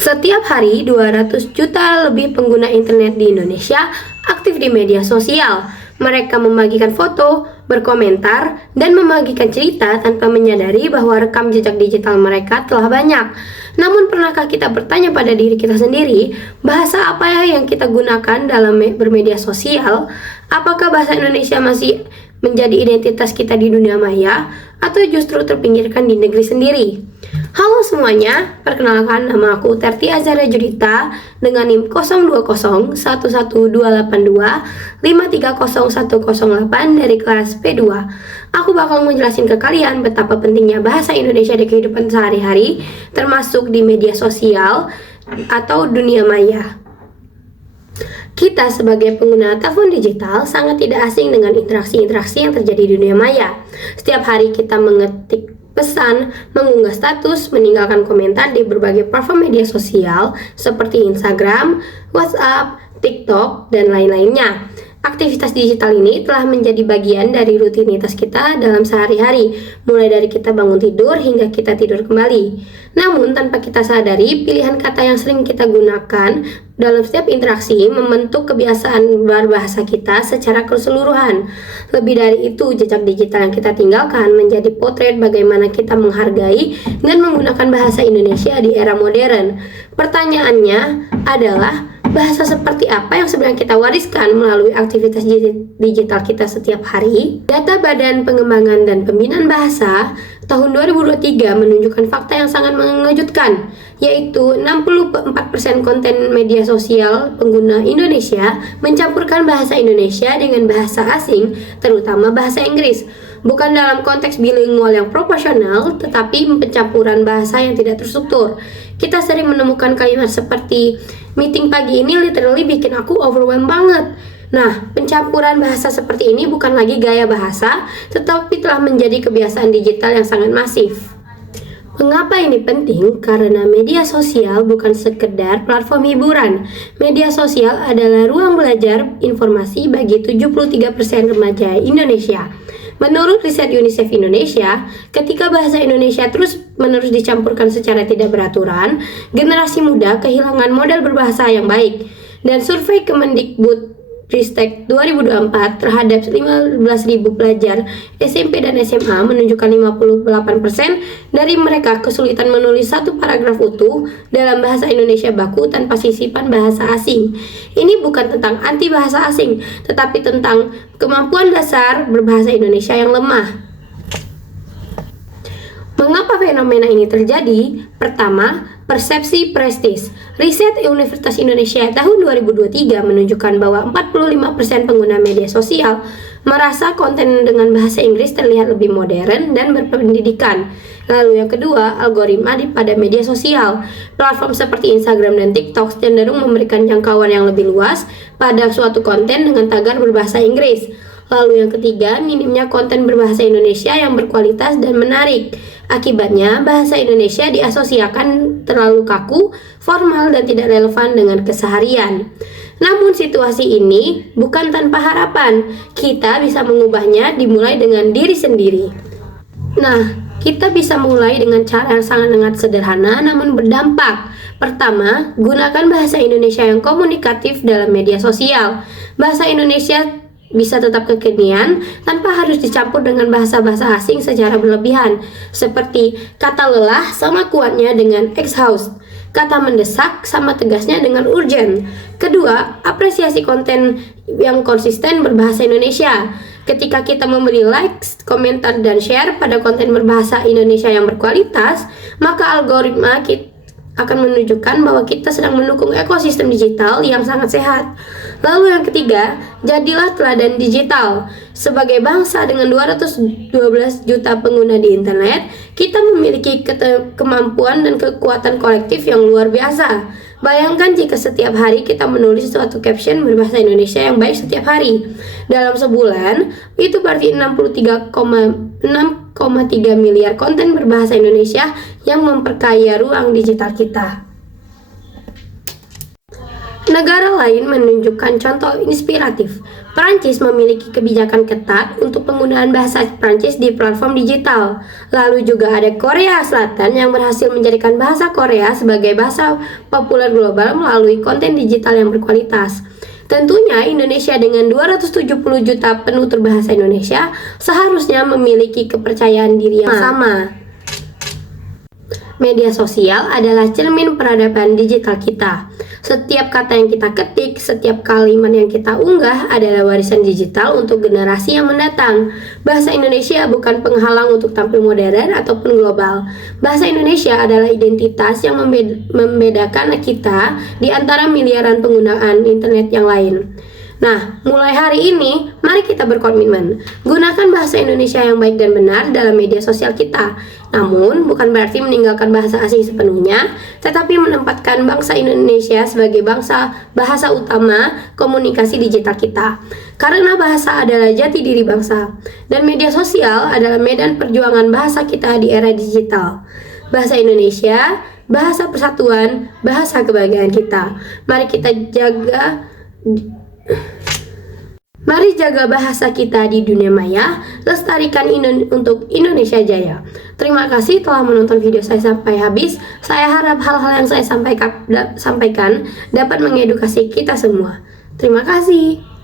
Setiap hari 200 juta lebih pengguna internet di Indonesia aktif di media sosial. Mereka membagikan foto, berkomentar, dan membagikan cerita tanpa menyadari bahwa rekam jejak digital mereka telah banyak. Namun pernahkah kita bertanya pada diri kita sendiri, bahasa apa yang kita gunakan dalam bermedia sosial? Apakah bahasa Indonesia masih menjadi identitas kita di dunia maya, atau justru terpinggirkan di negeri sendiri? Halo semuanya, perkenalkan nama aku Terti Azara Judita dengan NIM 02011282530108 dari kelas P2. Aku bakal menjelasin ke kalian betapa pentingnya bahasa Indonesia di kehidupan sehari-hari, termasuk di media sosial atau dunia maya. Kita sebagai pengguna telepon digital sangat tidak asing dengan interaksi-interaksi yang terjadi di dunia maya. Setiap hari kita mengetik pesan, mengunggah status, meninggalkan komentar di berbagai platform media sosial seperti Instagram, WhatsApp, TikTok, dan lain-lainnya. Aktivitas digital ini telah menjadi bagian dari rutinitas kita dalam sehari-hari, mulai dari kita bangun tidur hingga kita tidur kembali. Namun, tanpa kita sadari, pilihan kata yang sering kita gunakan dalam setiap interaksi membentuk kebiasaan berbahasa kita secara keseluruhan. Lebih dari itu, jejak digital yang kita tinggalkan menjadi potret bagaimana kita menghargai dan menggunakan bahasa Indonesia di era modern. Pertanyaannya adalah, bahasa seperti apa yang sebenarnya kita wariskan melalui aktivitas digital kita setiap hari? Data Badan Pengembangan dan Pembinaan Bahasa tahun 2023 menunjukkan fakta yang sangat mengejutkan, yaitu 64% konten media sosial pengguna Indonesia mencampurkan bahasa Indonesia dengan bahasa asing, terutama bahasa Inggris. Bukan dalam konteks bilingual yang proporsional, tetapi pencampuran bahasa yang tidak terstruktur. Kita sering menemukan kalimat seperti, meeting pagi ini literally bikin aku overwhelmed banget. Nah, pencampuran bahasa seperti ini bukan lagi gaya bahasa, tetapi telah menjadi kebiasaan digital yang sangat masif. Mengapa ini penting? Karena media sosial bukan sekedar platform hiburan. Media sosial adalah ruang belajar informasi bagi 73% remaja Indonesia. Menurut riset UNICEF Indonesia, ketika bahasa Indonesia terus-menerus dicampurkan secara tidak beraturan, generasi muda kehilangan modal berbahasa yang baik. Dan survei Kemendikbud Ristek 2024 terhadap 15.000 pelajar SMP dan SMA menunjukkan 58% dari mereka kesulitan menulis satu paragraf utuh dalam bahasa Indonesia baku tanpa sisipan bahasa asing. Ini bukan tentang anti bahasa asing, tetapi tentang kemampuan dasar berbahasa Indonesia yang lemah. Mengapa fenomena ini terjadi? Pertama, persepsi prestis. Riset Universitas Indonesia tahun 2023 menunjukkan bahwa 45% pengguna media sosial merasa konten dengan bahasa Inggris terlihat lebih modern dan berpendidikan. Lalu yang kedua, algoritma pada media sosial. Platform seperti Instagram dan TikTok cenderung memberikan jangkauan yang lebih luas pada suatu konten dengan tagar berbahasa Inggris. Lalu yang ketiga, minimnya konten berbahasa Indonesia yang berkualitas dan menarik. Akibatnya, bahasa Indonesia diasosiasikan terlalu kaku, formal, dan tidak relevan dengan keseharian. Namun situasi ini bukan tanpa harapan. Kita bisa mengubahnya dimulai dengan diri sendiri. Nah, kita bisa mulai dengan cara yang sangat sederhana namun berdampak. Pertama, gunakan bahasa Indonesia yang komunikatif dalam media sosial. Bahasa Indonesia bisa tetap kekinian tanpa harus dicampur dengan bahasa-bahasa asing secara berlebihan, seperti kata lelah sama kuatnya dengan exhaust, kata mendesak sama tegasnya dengan urgent. Kedua, apresiasi konten yang konsisten berbahasa Indonesia. Ketika kita memberi likes, komentar, dan share pada konten berbahasa Indonesia yang berkualitas, maka algoritma kita akan menunjukkan bahwa kita sedang mendukung ekosistem digital yang sangat sehat. Lalu yang ketiga, jadilah teladan digital. Sebagai bangsa dengan 212 juta pengguna di internet, kita memiliki kemampuan dan kekuatan kolektif yang luar biasa. Bayangkan jika setiap hari kita menulis suatu caption berbahasa Indonesia yang baik setiap hari. Dalam sebulan, itu berarti 6,3 miliar konten berbahasa Indonesia yang memperkaya ruang digital kita. Negara lain menunjukkan contoh inspiratif. Perancis memiliki kebijakan ketat untuk penggunaan bahasa Perancis di platform digital. Lalu juga ada Korea Selatan yang berhasil menjadikan bahasa Korea sebagai bahasa populer global melalui konten digital yang berkualitas. Tentunya Indonesia dengan 270 juta penutur bahasa Indonesia seharusnya memiliki kepercayaan diri yang sama. Media sosial adalah cermin peradaban digital kita. Setiap kata yang kita ketik, setiap kalimat yang kita unggah adalah warisan digital untuk generasi yang mendatang. Bahasa Indonesia bukan penghalang untuk tampil modern ataupun global. Bahasa Indonesia adalah identitas yang membedakan kita di antara miliaran penggunaan internet yang lain. Nah, mulai hari ini, mari kita berkomitmen. Gunakan bahasa Indonesia yang baik dan benar dalam media sosial kita. Namun, bukan berarti meninggalkan bahasa asing sepenuhnya, tetapi menempatkan bangsa Indonesia sebagai bahasa utama komunikasi digital kita. Karena bahasa adalah jati diri bangsa, dan media sosial adalah medan perjuangan bahasa kita di era digital. Bahasa Indonesia, bahasa persatuan, bahasa kebahagiaan kita. Mari jaga bahasa kita di dunia maya, lestarikan untuk Indonesia Jaya. Terima kasih telah menonton video saya sampai habis. Saya harap hal-hal yang saya sampaikan dapat mengedukasi kita semua. Terima kasih.